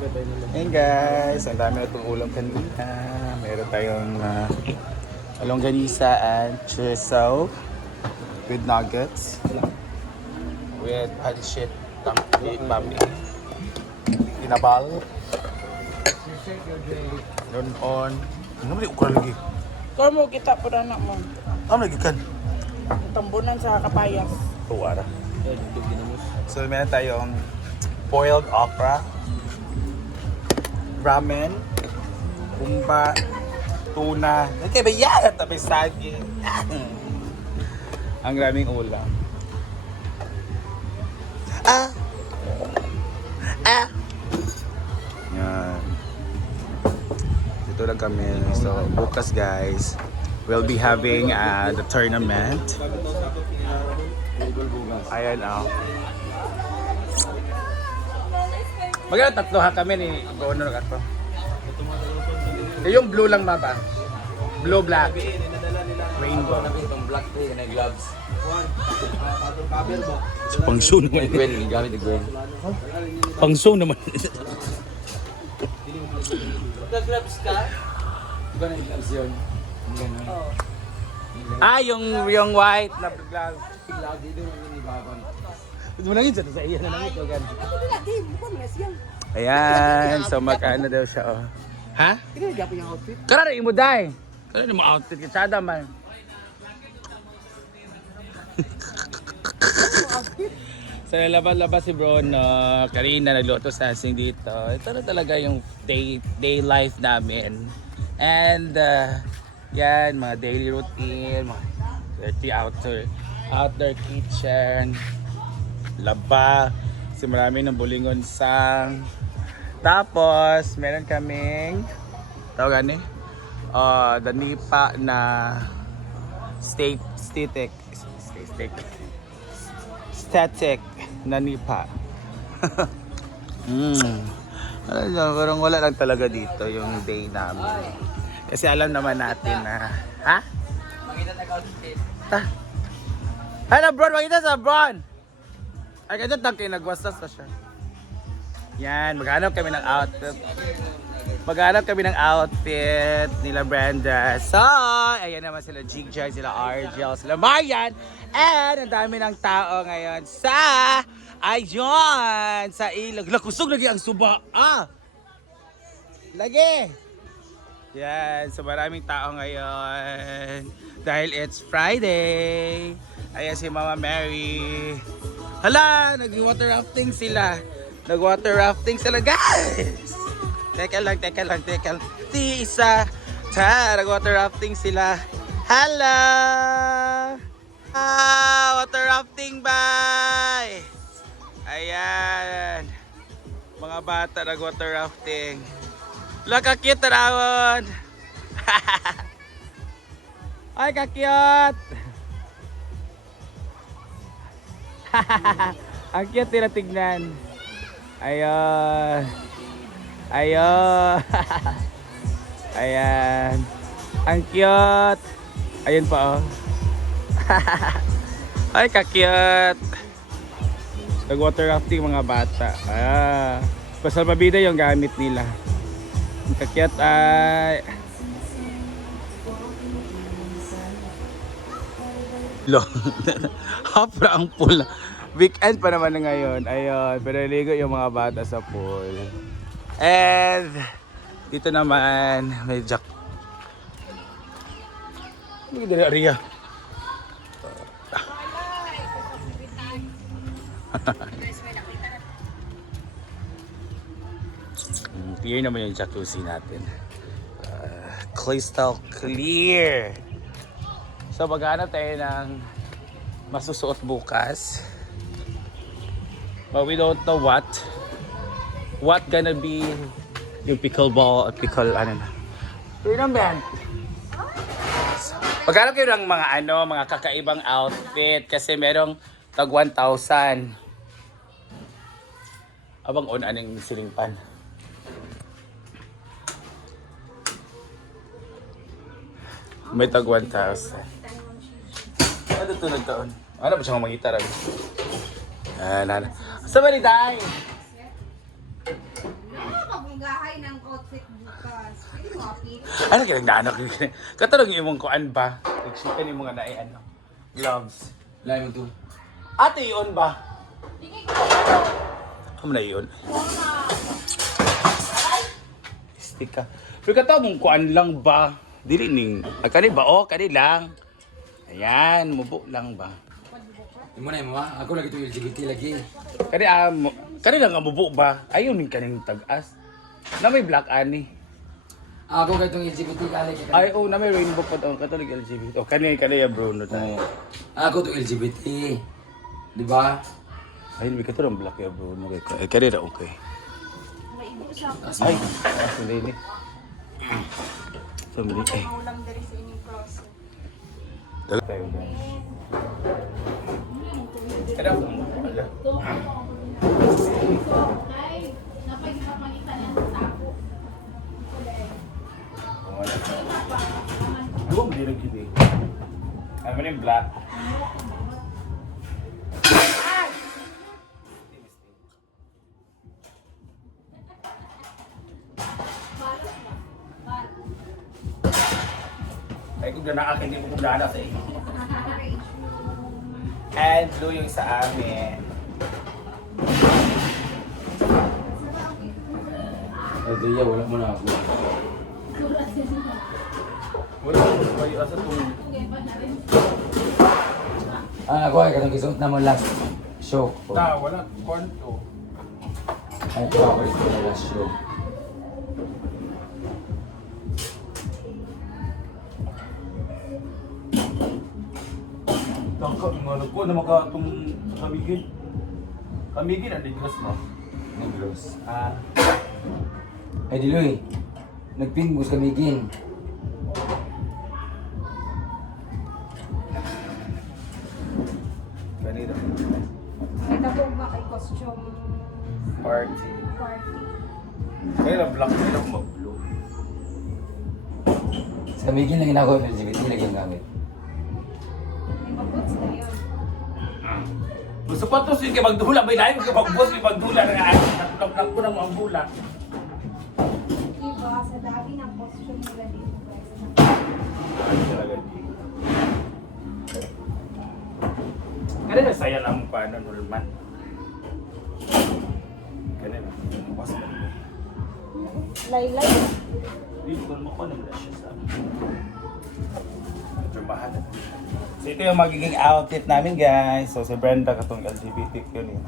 Hey guys, ang dami na itong ulam kanina. Meron tayong longganisa and chorizo with nuggets with pancit babi. Tinabal. Noon. Ano ba yung ukra lagi? Kaya mo kita po na mo. Ano lagi kan? Tambunan sa kapayas. Tuwara. So meron tayong boiled okra, ramen, kumba, tuna. Okay ba yan? Tapos sagi. Ang raming ulam. Yan. Dito lang kami. So bukas guys, we'll be having the tournament. Ayan Magkano tatlo ha kami ni Governor Gato? Yung blue lang ba? Blue, black. Rainbow. Itong black day na gloves. So, pang show naman. Gwen, gamit ni Gwen. Pang show naman. Nag-gloves ka? Iba na yung gloves yun. Yung white na gloves. Lagi doon ang inibabang. Ito mo nangin sa iya na nangin. Ayan, so magkano daw siya oh. Ha? Kinagap yung outfit. Karara imo dai. Karara mo outfit kita man. So labas si bro no, Karina nagluto sa asing dito. Ito na talaga yung day life namin. And yan, mga daily routine, mga dirty outdoor kitchen, laba, kasi marami ng bulingon sang. Tapos meron kaming tawag ni danipa na static na nipa. Parang wala lang talaga dito yung day namin. Kasi alam naman natin na Makita na outfit. Ano bro, makita sa bron. Ay kaya tangkay nagwastas na siya. Yan, maghanap kami ng outfit. Nila Brenda. So, ayan naman sila Jigjag, sila Argel, sila Marian. And ang dami ng tao ngayon sa ilog. Kusog lagi ang suba. Lagi. Yan, so maraming tao ngayon. Dahil it's Friday. Ayan si Mama Mary. Hala, nag-water rafting sila. Guys! Teka lang. Isa. Nag-water rafting sila. Hala! Water rafting bye! Ayan. Mga bata nag-water rafting. Hala, kakit tarawon! Ay, kakyot! Ang cute nila tignan. Ayun. Ayan. Ang cute. Ayun pa oh. Ay, kakyut. Nag-water rafting mga bata. Pasalbabida yung gamit nila. Ang kakyut ay... Hapra ang pool. Weekend pa naman na ngayon. Ayun, pero ligo yung mga bata sa pool. And dito naman may jack. Hindi dali Ria. Clear naman yung jacuzzi natin. Crystal clear. So maghanap tayo ng masusuot bukas. But we don't know what gonna be yung pickleball at Yun ang band. Maghanap kayo ng mga kakaibang outfit kasi merong tag 1,000. Abang on aning silingpan. May tag 1,000. Ano ito nagtaon? Ano ba siya mga gitar? Sa baliday! bahay ng outfit bukas. Pwede mo appeal? Ano kaya nagdaanak? Katanong yung mong kuan ba? Nagsuka ni mga naay ano? Gloves. Lain mo to. Ate, yun ba? Ano na yun? Stick ka. Pero kataw mong kuan lang ba? Dili ning. Kani ba? Oh, kani lang. Ayan, mubo lang ba? Yung mo na yung mama. Ako lagi ito LGBT lagi. Kani lang ang mubo ba? Ayaw ning kaning tag-as. Na may black ani. Ako kay itong LGBT kali. Ay, oh, na may rainbow pa daw. Katolik LGBT. Oh, kani ya Bruno. Ako to LGBT. Di ba? Ay, hindi ka ito ng black ya Bruno. Ay, kani na okay. Maibo siya. Ay, sila ini. Sumili. Ay. Maulang dari sa inyong cross. Dala tayo na. Kada ako mo pala. Ano mo din nagkibi? Ano mo yung black? Ay, kung na akin, hindi mo kung sa iyo. And blue yung sa amin. Ay, Dia, wala mo na ako. Wala ko ba yung asa itong... Ako ay katong gisuot na mo last show. Wala. Kwanto. Ay, ito ako ito na last show. Tangka, mga ko na makatong kamigin. Kamigin, ang ligras mo. Negros. Ay, Diloy. Nagpingbus kami gin. Kanina. May tabog ba kay costume Party. party? Kanina, black nila mag-blue. Sa kami gin lang ako LGBT lagi ang gamit. May mabuts na yun. Gusto pa to, sige, magdula. May layo ka pag-boss, may magdula. Nakulak ko ng mga bula. Diba, sa dami ng costume nila dito guys. Kanina, saya lang pa na Nulman. Kanina, bukas na. Laylay. Dito ko naman ko naman siya sa medyo mahal. So ito yung magiging outfit namin guys. So si Brenda katong LGBTQ yun.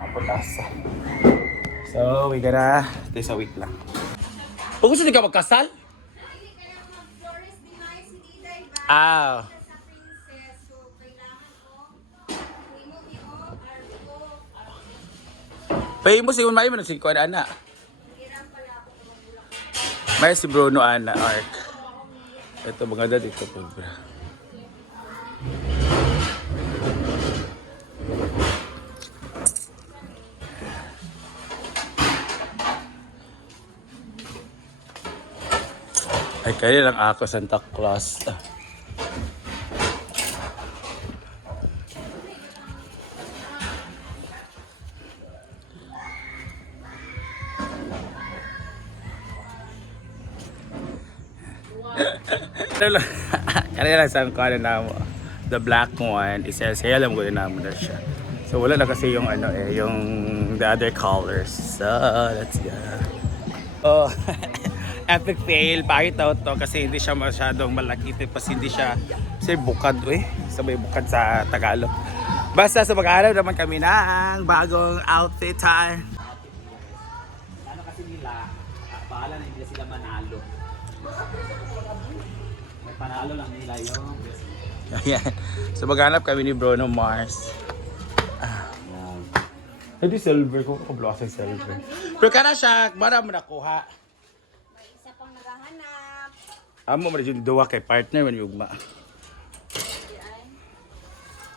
Ang putasa. So we gonna this a week lang. Kung gusto ka magkasal? Hindi ka lang mag-florist din ay si Diday ba? Ah. Sa princess. So, kailangan ko imo-imo, arko. Pay mo si Unmay mo nagsin ko ana. Hiram pala ako ng magulang. May si Bruno ana Ark. Ito mga dad ito po bro. Ay, kaya lang ako Santa Claus. Kaya lang saan ko na mo. The black one, isa alam ko din naman na siya. So wala na kasi yung ano yung the other colors. So let's go. Oh, epic fail. Bakit daw to? Kasi hindi siya masyadong malaki. Tapos hindi siya, kasi bukad sabay bukad sa Tagalog. Basta sa mag-aaral naman kami ng bagong outfit time. Ano kasi nila, bahala na nila sila manalo. May panalo lang nila yung... Ayan. So maghanap kami ni Bruno Mars. Yan. Hindi silver ko, kablock sa silver. Pero kana siya, bara mo nakuha. May isa pang naghahanap. Amo mo rin duwa kay partner man yung ugma.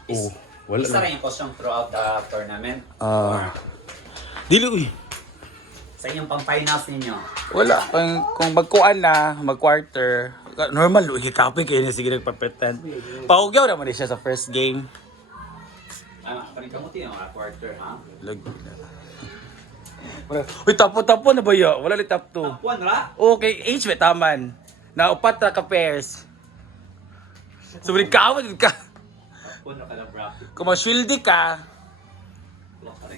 Oh, wala Isa lang. rin yung costume throughout the tournament. Dili uy. Sa inyong pang-finals ninyo. Wala. Kung magkuan na, mag-quarter, normal, ikikapin kayo na sige nagpapretent. Paugyaw naman siya sa first game. Ano, karin kamuti yung quarter, ha? Lag. Uy, tapo na ba yun? Wala li top 2. Tapuan ra? Okay, age may taman. Na upat ra ka pairs. Sobrang kawad ka. Tapuan ra ka lang bracket. Kung masyildi ka,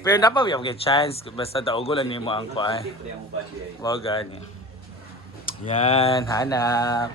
pero napa yung chance. Basta daugulan niyo mo ang kuan. Siyempre ang body ay. Wow, gani. Yan, hanap.